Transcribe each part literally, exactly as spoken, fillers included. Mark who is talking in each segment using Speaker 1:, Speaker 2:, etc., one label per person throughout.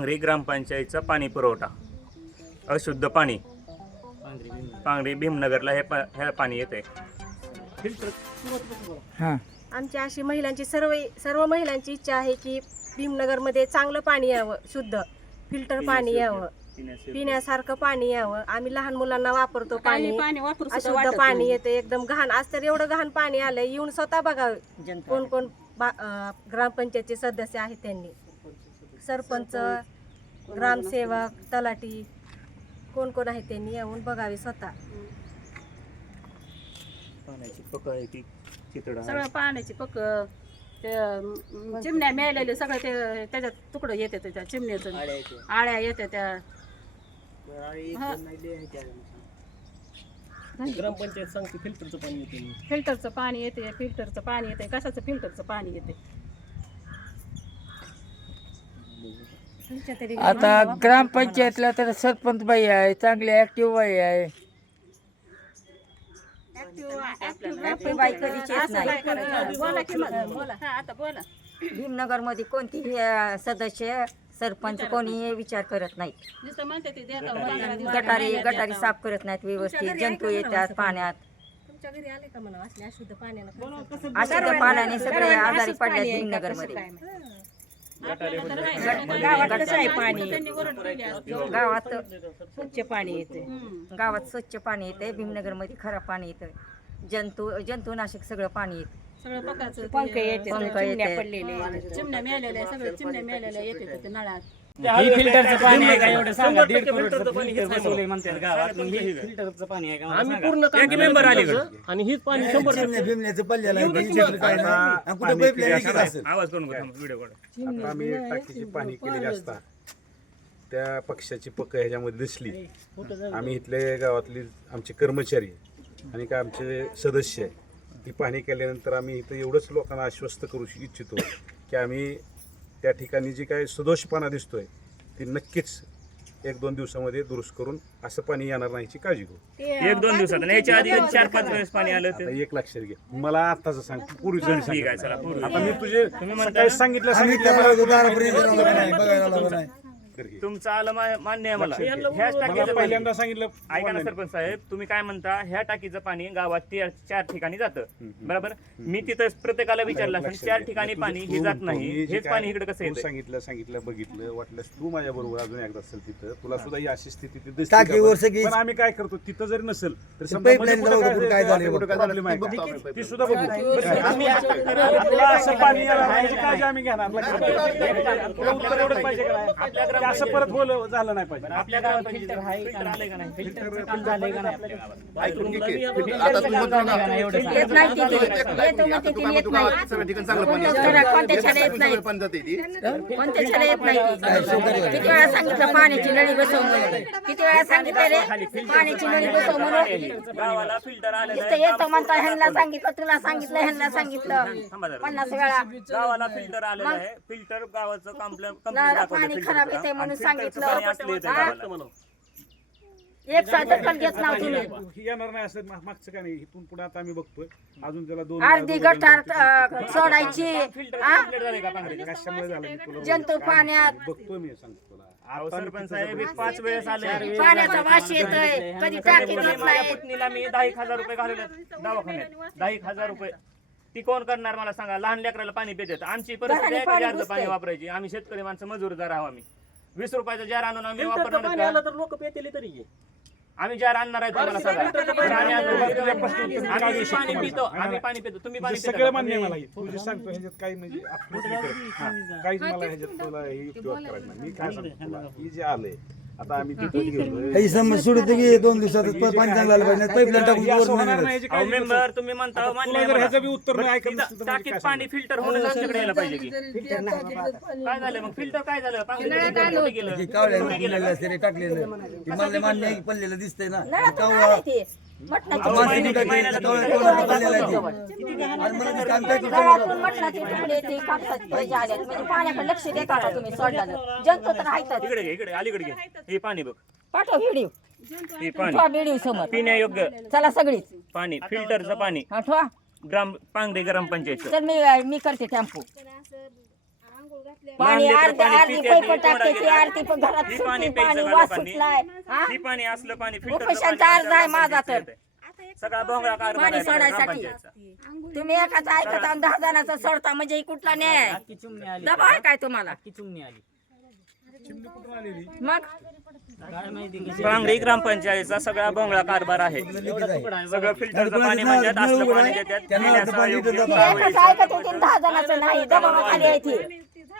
Speaker 1: पांगरी ग्रामपंचायतचा पाणी पुरवठा अशुद्ध पाणी पांगरी भीमनगरला हे पा हे पाणी येते.
Speaker 2: हां
Speaker 3: आमची अशी महिलांची सर्व सर्व महिलांची इच्छा आहे की भीमनगरमध्ये चांगलं पाणी यावं, शुद्ध फिल्टर पाणी यावं, पिण्यासारखं पाणी यावं. आम्ही लहान मुलांना वापरतो पाणी, अशुद्ध पाणी येते, एकदम घाण. आज तर एवढं घाण पाणी आलंय, येऊन स्वतः बघावे कोण कोण ग्रामपंचायतचे सदस्य आहेत त्यांनी, सरपंच, ग्रामसेवक, तलाठी, कोण कोण आहेत त्यांनी येऊन बघावे स्वतः.
Speaker 1: पाण्याची पक आहे ती चितडा
Speaker 4: सगळं पाण्याची पक ते चिमण्या मेलेले सगळं ते त्याच्यात तुकडं येते त्या चिमण्याचं, आळ्या येते त्या.
Speaker 5: ग्रामपंचायत सांगते फिल्टरचं पाणी येते,
Speaker 4: फिल्टरचं पाणी येते, फिल्टरचं पाणी येते. कशाचं फिल्टरचं पाणी येते?
Speaker 2: आता ग्रामपंचायतला तर सरपंच बाई आहे, चांगली ऍक्टिव्ह बाई आहे.
Speaker 6: भीमनगर मध्ये कोणतीही सदस्य सरपंच कोणी विचार करत नाही. गटारी गटारी साफ करत नाहीत व्यवस्थित, जंतू येतात पाण्यात.
Speaker 3: तुमच्या घरी आले का म्हणा असले अशुद्ध पाण्याला?
Speaker 6: अशुद्ध पाण्याने सगळे आजारी पडले भीमनगर मध्ये. गावात कसं आहे पाणी, गावात स्वच्छ पाणी येते, गावात स्वच्छ पाणी येते. भीमनगर मध्ये खराब पाणी येतं, जंतू जंतुनाशक सगळं पाणी येतं.
Speaker 4: सगळं पकाचं
Speaker 6: पंख येते,
Speaker 4: पंख येते, चिमण्या मेलेल्या सगळं चिमण्या मेलेल्या येते ते नळात.
Speaker 5: ही फिल्टरचं पाणी आहे का एवढं सांगा. दीड करोडचं फिल्टर बसवलंय म्हणतात गावात, मग हे फिल्टरचं पाणी आहे का मला
Speaker 7: आम्ही
Speaker 5: सांगा.
Speaker 7: पूर्ण काम
Speaker 1: मेंबर आले
Speaker 7: आणि हीच पाणी शंभर
Speaker 8: भीमण्याचं पल्ल्याला आहे, दुसरं काय नाही. कुठे पाईपलाईन आहे का असेल?
Speaker 1: आवाज करून व्हिडिओ काढ.
Speaker 9: आता आम्ही टाकीची पाणी केलेली असता त्या पक्षाची पक्क ह्याच्यामध्ये दिसली. आम्ही इथले गावातले आमचे कर्मचारी आणि काय आमचे सदस्य आहे, ही पाहणी केल्यानंतर आम्ही इथं एवढंच लोकांना आश्वस्त करू इच्छितो की आम्ही त्या ठिकाणी जी काय सदोषपणा दिसतोय ती नक्कीच एक दोन दिवसामध्ये दुरुस्त करून असं पाणी येणार नाही याची काळजी घेऊ.
Speaker 1: एक दोन दिवसात आणि याच्या आधी चार पाच वेळेस पाणी आलं
Speaker 9: आता
Speaker 1: ते
Speaker 9: एक लक्षात घे, मला आताच सांग, पूर्वी जण
Speaker 1: ठीक आहे. चला पूर्वी.
Speaker 9: आता मी तुझे
Speaker 1: तुम्ही म्हणता
Speaker 9: सकाळी सांगितलं
Speaker 8: आम्ही
Speaker 9: सांगितलं
Speaker 8: त्या दारापर्यंत गेलो का नाही, बघायला आलो का नाही.
Speaker 1: तुमचं आलं मा- मान्य आहे मला. ह्याच
Speaker 9: मला
Speaker 1: टाकीचं पाणी
Speaker 9: पहिल्यांदा सांगितलं
Speaker 1: ऐका ना सरपंच साहेब, तुम्ही काय म्हणता, ह्या टाकीचं पाणी गावात ते चार ठिकाणी जातं, बरोबर? मी तिथं प्रत्येकाला विचारलं असेल, चार ठिकाणी पाणी हे जात नाही, हेच पाणी इकडे कसं
Speaker 9: तू
Speaker 1: येतं?
Speaker 9: सांगितलं सांगितलं बघितलं वाटलंस तू माझ्या बरोबर अजून एकदा असेल तिथं, तुला सुद्धा ही अशी स्थिती तिथे दिसते का
Speaker 8: टाकीवर
Speaker 9: बरं?
Speaker 8: सगळी-
Speaker 9: पण आम्ही काय करतो तिथं जरी नसेल तर समजा
Speaker 8: पाईपलाईन
Speaker 9: मध्ये कुठं
Speaker 8: लावतो, कुठं काय झालंय
Speaker 9: कुठं काय झालं माहिती
Speaker 8: बघतो
Speaker 9: आहे? ती सुद्धा बघू. आम्ही तुला असं पाणी येणार नाही याची काळजी आम्ही घेणार. तुला उत्तर एवढंच पाहिजे का नाही? की असं परत बोल झालं नाही पाहिजे.
Speaker 5: आपल्या गावात फिल्टर आहे का नाही? फिल्टरचं काम झालंय का नाही आपल्या गावात?
Speaker 6: येत नाही तिथे, येतो म्हणते ती, येत नाही. कोणत्या शाळा येत नाही, कोणत्या शाळा येत नाही ती. किती वेळा सांगितलं पाण्याची नळी बसव म्हणून, किती वेळा सांगितलं रे पाण्याची नळी बसव म्हणून.
Speaker 1: गावाला फिल्टर आलेलं
Speaker 6: इथं येतो म्हणता, ह्यांना सांगितलं, तुला सांगितलं, ह्यांना सांगितलं पन्नास वेळा.
Speaker 1: गावाला फिल्टर आलेलं आहे. फिल्टर गावाचं कंप्लेंट
Speaker 6: नळाला पाणी खराब येते म्हणून सांगितलं.
Speaker 1: गावाला.
Speaker 6: एक साधं दखल घेत नाव तुम्ही.
Speaker 9: ही येणार नाही असं मा- मागचं काय नाही. इथून पुढे आता आम्ही बघतोय अजून त्याला दोन
Speaker 6: अर्धी गटार अं, सोडायची, हा?
Speaker 9: कशामुळे झालं मी तुला
Speaker 6: जंतू पाण्यात,
Speaker 9: बघतोय, मी सांगतो तुला.
Speaker 1: अहो सरपंच साहेब, हे पाच वेळेस आले.
Speaker 6: पाण्याचा वास येतोय, कधी टाकी देत
Speaker 1: माझ्या
Speaker 6: नाही.
Speaker 1: पुतणीला मी दहा एक हजार रुपये घालवले दवाखान्यात, दहा एक हजार रुपये. ती कोण करणार मला सांगा? लहान लेकराला पाणी पितात. आमची परिस्थिती आहे का जारचं पाणी वापरायची? आम्ही शेतकरी माणसं मजूरदार आहोत. आम्ही वीस रुपयाचं जार आणून आम्ही
Speaker 7: फिल्टरचं पाणी
Speaker 1: वापरणार
Speaker 7: आलं
Speaker 1: का?
Speaker 7: तर लोक पेतेले तरी घे.
Speaker 1: आम्ही जार आणणार आहे तुम्हाला सांगा. तर आम्ही आणणार. आम्ही पाणी पितो, आम्ही पाणी पितो, तुम्ही पाणी पिता
Speaker 9: सगळं
Speaker 1: का?
Speaker 9: मान्य आहे मला. हे. तू जे सांगतो ह्याच्यात काही म्हणजे absolutely correct. हा, काहीच मला ह्याच्यात तुला हे युक्तिवाद करायचं नाही. मी काय सांगतो तुला, ही जे आलंय आता आम्ही तिथं गेलोय.
Speaker 8: ही समज सोडत की दोन दिवसातच पाणी चांगलं आलं पाहिजे, पाईपलाईन टाकून
Speaker 9: हे असं
Speaker 8: वर
Speaker 9: होणार
Speaker 8: नाही
Speaker 9: नाही याची
Speaker 1: अहो
Speaker 9: काळजी
Speaker 1: मेंबर,
Speaker 9: कसं?
Speaker 1: तुम्ही म्हणता
Speaker 9: आता
Speaker 1: मान्य
Speaker 9: तुला
Speaker 1: आहे
Speaker 9: जर
Speaker 1: मला.
Speaker 9: ह्याचं बी उत्तर नाही
Speaker 1: बरं,
Speaker 9: ऐकत
Speaker 1: तिथं
Speaker 9: नसलं तर म्हणजे
Speaker 1: टाकीत
Speaker 9: काय
Speaker 1: पाणी फिल्टर होणं आमच्याकडे यायला पाहिजे की. काय झालं मग? फिल्टर काय झालं? पाणी कुठे गेलं?
Speaker 8: की कावळ्या गेलेलं असते रे टाकलेलं, की मला मान्य आहे की पडलेलं दिसतंय ना.
Speaker 6: नळातून
Speaker 8: कावळा
Speaker 6: आले ते. मटणाची
Speaker 8: माणसं
Speaker 6: तुकडे.
Speaker 8: कुठं गेली, कावळ्या कोणाला पडलेलं आहे ते. आणि मला ते काम काय करतो?
Speaker 6: नळातून मटणाचे तुकडे ते कापसाचे पैसे आले, म्हणजे पाण्याकडे लक्ष देता का तुम्ही? सोडलं जंतू तर आहेत.
Speaker 1: इकडे घे, इकडे अलीकडे घे. हे पाणी बघ,
Speaker 6: पाठव व्हिडिओ,
Speaker 1: हे पाणी
Speaker 6: ठेवा व्हिडिओ समोर.
Speaker 1: पिण्यायोग्य
Speaker 6: चला सगळीच
Speaker 1: पाणी, फिल्टरचं पाणी,
Speaker 6: हा ठेवा.
Speaker 1: ग्राम पांगरे ग्रामपंचायत.
Speaker 6: तर मी मी करते टेम्पो. पाणी
Speaker 1: लहान
Speaker 6: अर्धी
Speaker 1: लेकरं
Speaker 6: अर्धी
Speaker 1: पाणी
Speaker 6: पैप
Speaker 1: पितात,
Speaker 6: टाकते
Speaker 1: तोंडात
Speaker 6: ती आरती पण घरात
Speaker 1: ही
Speaker 6: सुटली
Speaker 1: पाणी
Speaker 6: पाणी
Speaker 1: प्यायचं
Speaker 6: वास
Speaker 1: लोकांनी.
Speaker 6: सुटलाय हा
Speaker 1: ही पाणी असलं पाणी फिल्टर
Speaker 6: उपोषणचा अर्ज आहे माझा तर.
Speaker 1: सगळा भोंगळा कारभार
Speaker 6: पाणी
Speaker 1: आहे सगळा
Speaker 6: सोडायसाठी.
Speaker 1: ग्रामपंचायतचा.
Speaker 6: तुम्ही एकाचा ऐकता आणि दहा जणांचा सोडता म्हणजे ही कुठला न्याय
Speaker 5: अख्खी चिमणी आली
Speaker 6: दबा आहे काय तुम्हाला
Speaker 5: अख्खी चिमणी आली
Speaker 6: मग
Speaker 5: काय माहिती कशी
Speaker 1: पांगरी ग्रामपंचायतचा सगळा भोंगळा कारभार आहे सगळं फिल्टरचं पाणी म्हणतात असलं पाणी देतात पिण्याचं योग्य
Speaker 6: ती
Speaker 1: कारवाई.
Speaker 6: एकाच ऐकत होती आणि दहा जणांचं नाही दबावाखाली आहे ती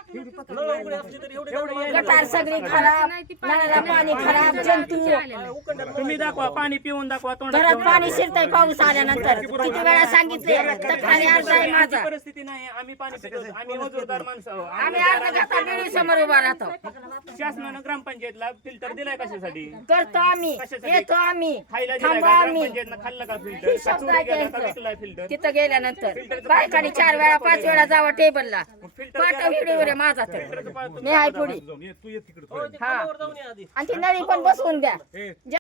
Speaker 6: गटार सगळी खराब नळाला पाणी खराब जंतू
Speaker 1: तुम्ही दाखवा पाणी पिऊन दाखवा तोंडात
Speaker 6: घरात
Speaker 1: घेऊन
Speaker 6: पाणी
Speaker 1: दाखवा.
Speaker 6: शिरतंय पाऊस आल्यानंतर किती वेळा सांगितले तक्रारी अर्ज आहे
Speaker 1: आमची
Speaker 6: माझा
Speaker 1: परिस्थिती नाही आम्ही पाणी पितो आम्ही मजूरदार माणसं आहोत.
Speaker 6: आम्ही अर्ज घेता डेअरी समोर उभा राहतो
Speaker 1: शासनानं ग्रामपंचायतला फिल्टर दिलाय कशासाठी
Speaker 6: करतो आम्ही येतो आम्ही
Speaker 1: खायला दिलाय
Speaker 6: थांबा
Speaker 1: का
Speaker 6: आम्ही
Speaker 1: ग्रामपंचायतनं खाल्लं का फिल्टर
Speaker 6: ही
Speaker 1: का
Speaker 6: शब्द
Speaker 1: चोरी केलं का
Speaker 6: ऐकायचं.
Speaker 1: विकलाय फिल्टर
Speaker 6: तिथं गेल्यानंतर बायकांनी चार वेळा पाच वेळा जावं टेबलला पाठ व्हिडिओ रे माझा तर मी आहे पुढे
Speaker 9: तू ये तिकडे
Speaker 6: हा आणि ती नळी पण बसवून द्या